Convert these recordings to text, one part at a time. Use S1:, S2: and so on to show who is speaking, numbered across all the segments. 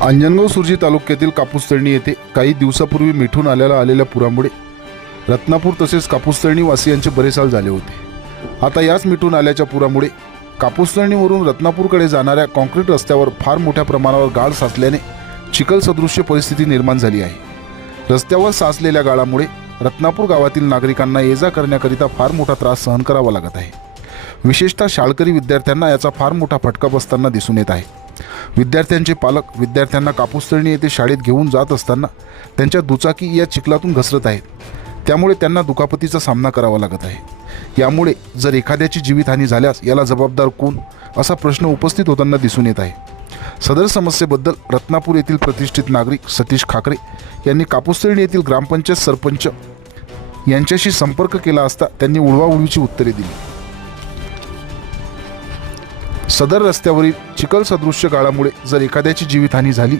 S1: अंजनगाव सुरजी तालुक्यातील कापूसतळणी येथे काही दिवसापूर्वी मिठून आल्याला आलेल्या पुरामुळे रत्नापूर तसेच कापूसतळणी वासियांचे बरेच हाल झाले होते. आता याच मिठून आल्याच्या पुरामुळे कापूसतळणीवरून रत्नापूरकडे जाणाऱ्या कॉन्क्रीट रस्त्यावर फार मोठ्या प्रमाणावर गाळ साचल्याने चिखल सदृश्य परिस्थिती निर्माण झाली आहे. रस्त्यावर साचलेल्या गाळामुळे रत्नापूर गावातील नागरिकांना ये जा करण्याकरिता फार मोठा त्रास सहन करावा लागत आहे. विशेषतः शाळकरी विद्यार्थ्यांना याचा फार मोठा फटका बसताना दिसून येत आहे. विद्यार्थ्यांचे पालक विद्यार्थ्यांना कापूसतळणी येथे शाळेत घेऊन जात असताना त्यांच्या दुचाकी या चिखलातून घसरत आहेत. त्यामुळे त्यांना दुखापतीचा सामना करावा लागत आहे. यामुळे जर एखाद्याची जीवितहानी झाल्यास याला जबाबदार कोण? असा प्रश्न उपस्थित होताना दिसून येत आहे. सदर समस्येबद्दल रत्नापूर येथील प्रतिष्ठित नागरिक सतीश खाकरे यांनी कापूसतळणी येथील ग्रामपंचायत सरपंच यांच्याशी संपर्क केला असता त्यांनी उडवाउडवीची उत्तरे दिली. सदर रस्त्यावरील चिखल सदृश्य गाळामुळे जर एखाद्याची जीवितहानी झाली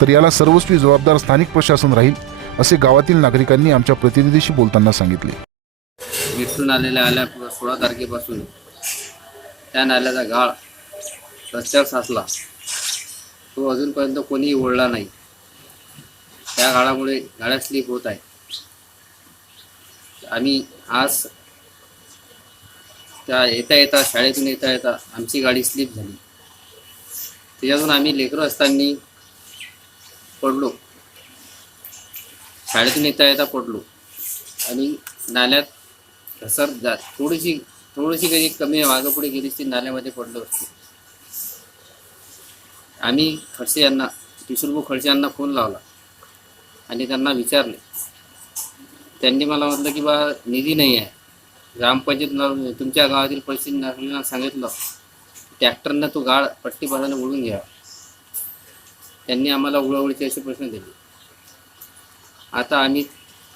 S1: तर याला सर्वस्वी जबाबदार स्थानिक प्रशासन राहील असे गावातील नागरिकांनी आमच्या प्रतिनिधीशी बोलताना सांगितले.
S2: मिठून आलेल्या आल्या सोळा तारखेपासून. त्या नाल्याचा गाळ रस्त्यावर साचला. तो अजूनपर्यंत कोणीही ओढला नाही. त्या गाळामुळे गाड्या स्लिप होत आहे आम्ही आज त्या येता येता शाळेतून येता येता आमची गाडी स्लिप झाली. त्याच्यातून आम्ही लेकरं असताना पडलो. शाळेतून येता येता पडलो. आणि नाल्यात घसर जात थोडीशी थोडीशी कधी कमी मागं पुढे गेली ती नाल्यामध्ये पडलो असतो. आम्ही खडसे यांना किशोरभाऊ खडसे यांना फोन लावला. आणि त्यांना विचारले. त्यांनी मला म्हटलं की बा निधी नाही आहे. ग्रामपंचायत तुमच्या गावातील परिस्थिती नागरिकांना सांगितलं ट्रॅक्टरनं तो गाळ पट्टी बांधायला उडून घ्या त्यांनी आम्हाला उडवडीचे असे प्रश्न दिले. आता आम्ही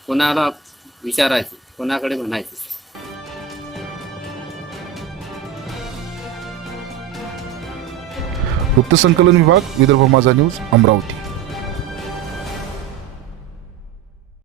S2: कोणाला विचारायचे कोणाकडे म्हणायचे?
S1: वृत्तसंकलन विभाग विदर्भ माझा न्यूज अमरावती.